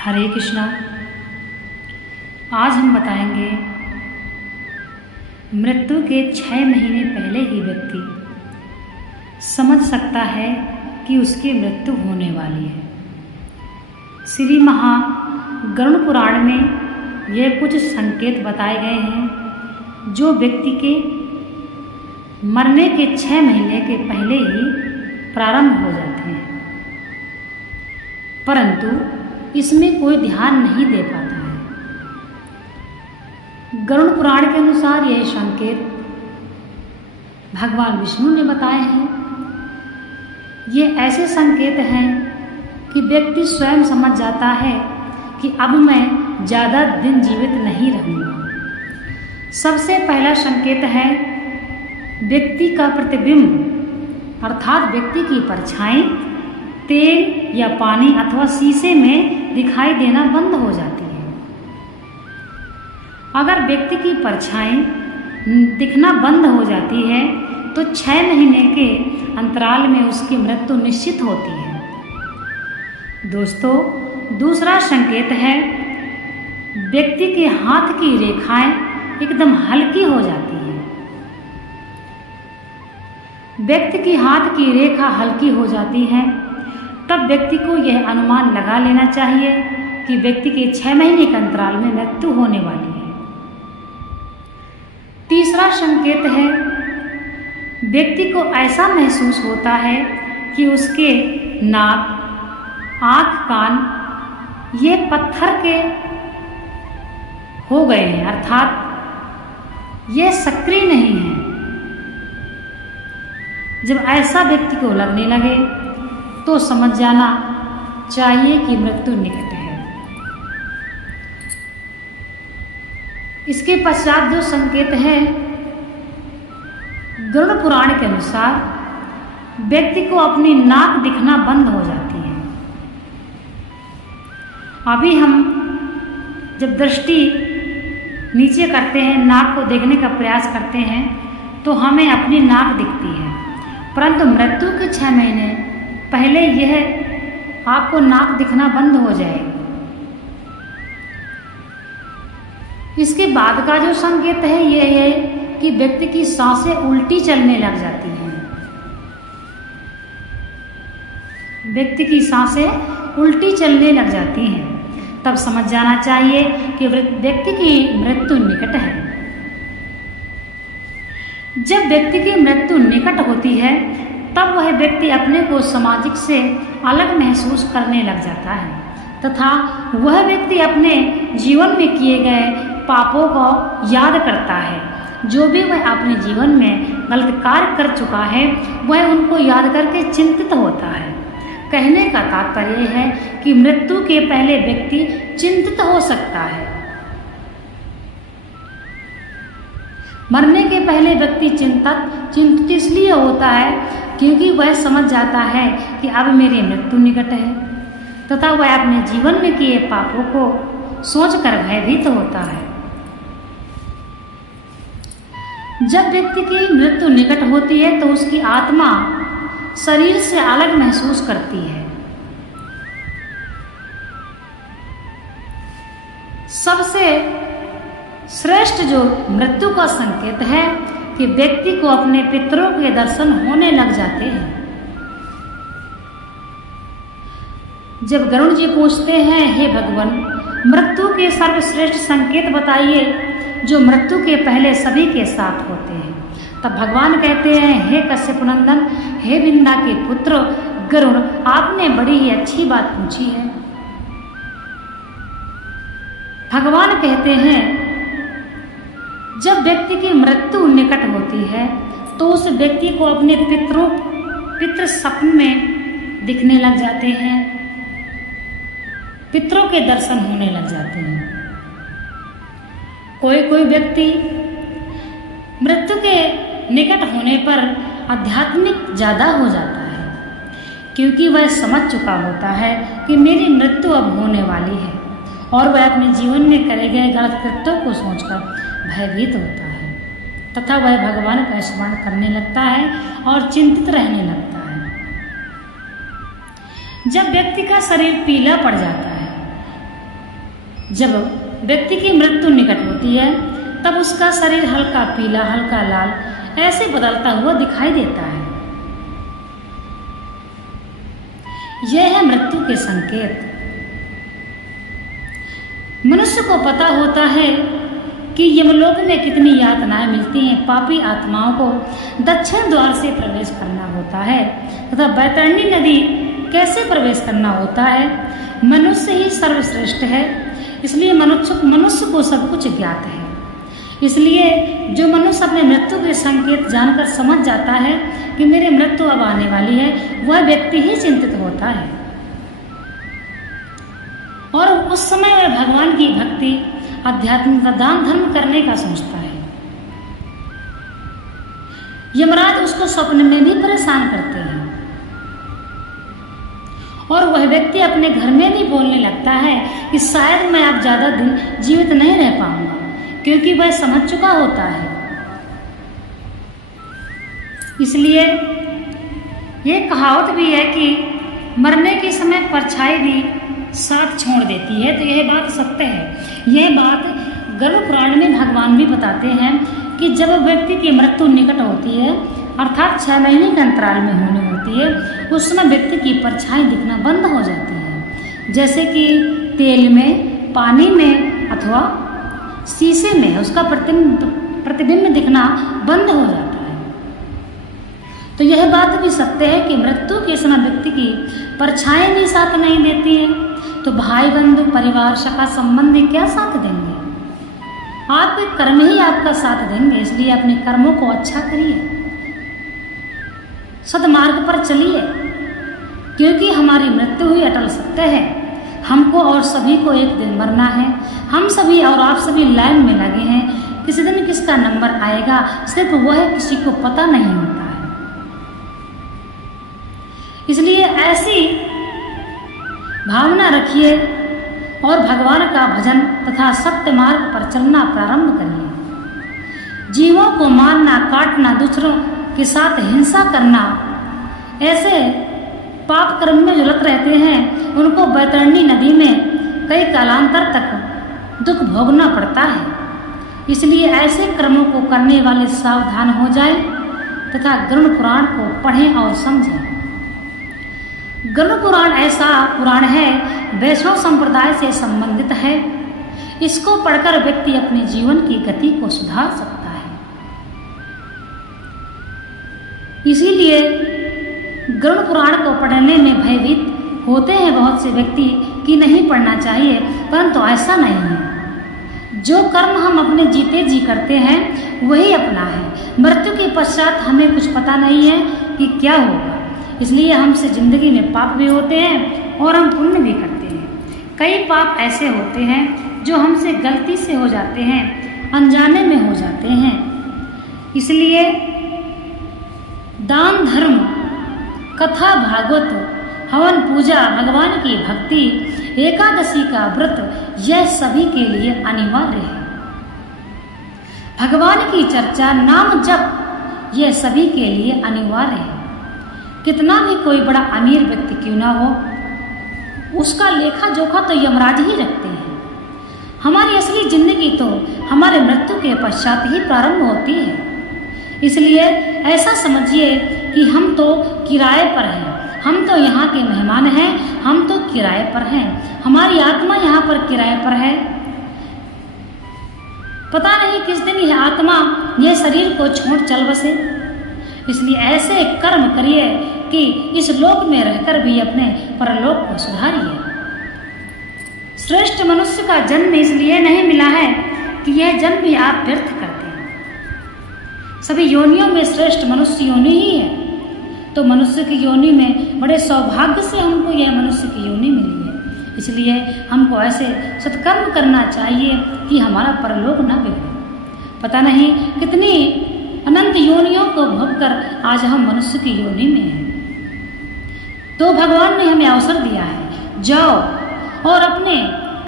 हरे कृष्णा। आज हम बताएंगे मृत्यु के 6 महीने पहले ही व्यक्ति समझ सकता है कि उसकी मृत्यु होने वाली है। श्री गरुड़ पुराण में यह कुछ संकेत बताए गए हैं जो व्यक्ति के मरने के 6 महीने के पहले ही प्रारंभ हो जाते हैं, परंतु इसमें कोई ध्यान नहीं दे पाता है। गरुड़ पुराण के अनुसार यह संकेत भगवान विष्णु ने बताए हैं। ये ऐसे संकेत हैं कि व्यक्ति स्वयं समझ जाता है कि अब मैं ज़्यादा दिन जीवित नहीं रहूँगा। सबसे पहला संकेत है व्यक्ति का प्रतिबिंब अर्थात व्यक्ति की परछाई तेल या पानी अथवा शीशे में दिखाई देना बंद हो जाती है। अगर व्यक्ति की परछाई दिखना बंद हो जाती है तो 6 महीने के अंतराल में उसकी मृत्यु निश्चित होती है। दोस्तों, दूसरा संकेत है व्यक्ति के हाथ की रेखाएं एकदम हल्की हो जाती है। व्यक्ति की हाथ की रेखा हल्की हो जाती है तब व्यक्ति को यह अनुमान लगा लेना चाहिए कि व्यक्ति के 6 महीने के अंतराल में मृत्यु होने वाली है। तीसरा संकेत है व्यक्ति को ऐसा महसूस होता है कि उसके नाक, आँख, कान ये पत्थर के हो गए हैं अर्थात ये सक्रिय नहीं है। जब ऐसा व्यक्ति को लगने लगे तो समझ जाना चाहिए कि मृत्यु निकट है। इसके पश्चात जो संकेत है गरुड़ पुराण के अनुसार व्यक्ति को अपनी नाक दिखना बंद हो जाती है। अभी हम जब दृष्टि नीचे करते हैं, नाक को देखने का प्रयास करते हैं तो हमें अपनी नाक दिखती है, परंतु मृत्यु के 6 महीने पहले यह आपको नाक दिखना बंद हो जाएगी। इसके बाद का जो संकेत है यह है कि व्यक्ति की सांसें उल्टी चलने लग जाती हैं। व्यक्ति की सांसें उल्टी चलने लग जाती हैं तब समझ जाना चाहिए कि व्यक्ति की मृत्यु निकट है। जब व्यक्ति की मृत्यु निकट होती है तब वह व्यक्ति अपने को सामाजिक से अलग महसूस करने लग जाता है तथा वह व्यक्ति अपने जीवन में किए गए पापों को याद करता है। जो भी वह अपने जीवन में गलत कार्य कर चुका है वह उनको याद करके चिंतित होता है। कहने का तात्पर्य है कि मृत्यु के पहले व्यक्ति चिंतित हो सकता है। मरने के पहले व्यक्ति चिंतित इसलिए होता है क्योंकि वह समझ जाता है कि अब मेरी मृत्यु निकट है तथा वह अपने जीवन में किए पापों को सोचकर भयभीत होता है। जब व्यक्ति की मृत्यु निकट होती है तो उसकी आत्मा शरीर से अलग महसूस करती है। सबसे श्रेष्ठ जो मृत्यु का संकेत है कि व्यक्ति को अपने पितरों के दर्शन होने लग जाते हैं। जब गरुड़ जी पूछते हैं, हे भगवान, मृत्यु के सर्वश्रेष्ठ संकेत बताइए जो मृत्यु के पहले सभी के साथ होते हैं, तब भगवान कहते हैं, हे कश्यप नंदन, हे विंदा के पुत्र गरुड़, आपने बड़ी ही अच्छी बात पूछी है। भगवान कहते हैं जब व्यक्ति की मृत्यु निकट होती है तो उस व्यक्ति को अपने पितृ सपन में दिखने लग जाते हैं, पितरों के दर्शन होने लग जाते हैं। कोई व्यक्ति मृत्यु के निकट होने पर आध्यात्मिक ज़्यादा हो जाता है क्योंकि वह समझ चुका होता है कि मेरी मृत्यु अब होने वाली है और वह अपने जीवन में करे गए गलत कृत्यों को सोचकर भयभीत होता है तथा वह भगवान का स्मरण करने लगता है और चिंतित रहने लगता है। जब व्यक्ति का शरीर पीला पड़ जाता है जब व्यक्ति की मृत्यु निकट होती है तब उसका शरीर हल्का पीला, हल्का लाल ऐसे बदलता हुआ दिखाई देता है। यह है मृत्यु के संकेत। मनुष्य को पता होता है कि यमलोक में कितनी यातनाएं मिलती हैं। पापी आत्माओं को दक्षिण द्वार से प्रवेश करना होता है तथा बैतरणी नदी कैसे प्रवेश करना होता है। मनुष्य ही सर्वश्रेष्ठ है, इसलिए मनुष्य को सब कुछ ज्ञात है। इसलिए जो मनुष्य अपने मृत्यु के संकेत जानकर समझ जाता है कि मेरी मृत्यु अब आने वाली है, वह व्यक्ति ही चिंतित होता है और उस समय वह भगवान की भक्ति, अध्यात्म का दान धर्म करने का सोचता है। यमराज उसको स्वप्न में भी परेशान करते हैं और वह व्यक्ति अपने घर में भी बोलने लगता है कि शायद मैं अब ज्यादा दिन जीवित नहीं रह पाऊंगा, क्योंकि वह समझ चुका होता है। इसलिए ये कहावत भी है कि मरने के समय परछाई भी साथ छोड़ देती है। तो यह बात सत्य है। यह बात गरुड़ पुराण में भगवान भी बताते हैं कि जब व्यक्ति की मृत्यु निकट होती है, अर्थात 6 महीने के अंतराल में होनी होती है, उस समय व्यक्ति की परछाई दिखना बंद हो जाती है। जैसे कि तेल में, पानी में अथवा शीशे में उसका प्रतिबिंब दिखना बंद हो जाता है। तो यह बात भी सत्य है कि मृत्यु के समय व्यक्ति की परछाई भी साथ नहीं देती है, तो भाई बंधु परिवार सखा संबंधी क्या साथ देंगे। आपके कर्म ही आपका साथ देंगे। इसलिए अपने कर्मों को अच्छा करिए, सदमार्ग पर चलिए, क्योंकि हमारी मृत्यु ही अटल सत्य है। हमको और सभी को एक दिन मरना है। हम सभी और आप सभी लाइन में लगे हैं। किसी दिन किसका नंबर आएगा सिर्फ वह किसी को पता नहीं होता है। इसलिए ऐसी भावना रखिए और भगवान का भजन तथा सत्य मार्ग पर चलना प्रारंभ करिए। जीवों को मारना, काटना, दूसरों के साथ हिंसा करना, ऐसे पाप कर्म में जो रत रहते हैं उनको बैतरणी नदी में कई कालांतर तक दुख भोगना पड़ता है। इसलिए ऐसे कर्मों को करने वाले सावधान हो जाएं तथा गरुड़ पुराण को पढ़ें और समझें। गरुड़ पुराण ऐसा पुराण है, वैष्णव संप्रदाय से संबंधित है। इसको पढ़कर व्यक्ति अपने जीवन की गति को सुधार सकता है। इसीलिए गरुड़ पुराण को पढ़ने में भयभीत होते हैं बहुत से व्यक्ति कि नहीं पढ़ना चाहिए, परंतु ऐसा नहीं है। जो कर्म हम अपने जीते जी करते हैं वही अपना है। मृत्यु के पश्चात हमें कुछ पता नहीं है कि क्या होगा। इसलिए हमसे जिंदगी में पाप भी होते हैं और हम पुण्य भी करते हैं। कई पाप ऐसे होते हैं जो हमसे गलती से हो जाते हैं, अनजाने में हो जाते हैं। इसलिए दान धर्म, कथा, भागवत, हवन, पूजा, भगवान की भक्ति, एकादशी का व्रत, यह सभी के लिए अनिवार्य है। भगवान की चर्चा, नाम जप, यह सभी के लिए अनिवार्य है। कितना भी कोई बड़ा अमीर व्यक्ति क्यों ना हो, उसका लेखा जोखा तो यमराज ही रखते हैं। हमारी असली जिंदगी तो हमारे मृत्यु के पश्चात ही प्रारंभ होती है। इसलिए ऐसा समझिए कि हम तो किराए पर हैं, हम तो यहाँ के मेहमान हैं, हम तो किराए पर हैं। हमारी आत्मा यहाँ पर किराए पर है। पता नहीं किस दिन यह आत्मा यह शरीर को छोड़ चल बसे। इसलिए ऐसे कर्म करिए कि इस लोक में रहकर भी अपने परलोक को सुधारिए। श्रेष्ठ मनुष्य का जन्म इसलिए नहीं मिला है कि यह जन्म भी आप व्यर्थ करते हैं। सभी योनियों में श्रेष्ठ मनुष्य योनि ही है। तो मनुष्य की योनि में बड़े सौभाग्य से हमको यह मनुष्य की योनि मिली है। इसलिए हमको ऐसे सत्कर्म करना चाहिए कि हमारा परलोक न बिगड़े। पता नहीं कितनी अनंत योनियों को भोगकर आज हम मनुष्य की योनि में हैं। तो भगवान ने हमें अवसर दिया है, जाओ और अपने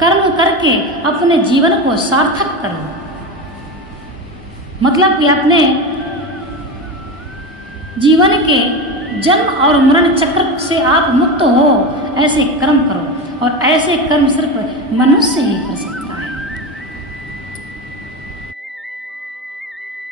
कर्म करके अपने जीवन को सार्थक करो। मतलब कि अपने जीवन के जन्म और मरण चक्र से आप मुक्त हो, ऐसे कर्म करो और ऐसे कर्म सिर्फ मनुष्य ही कर सकता है।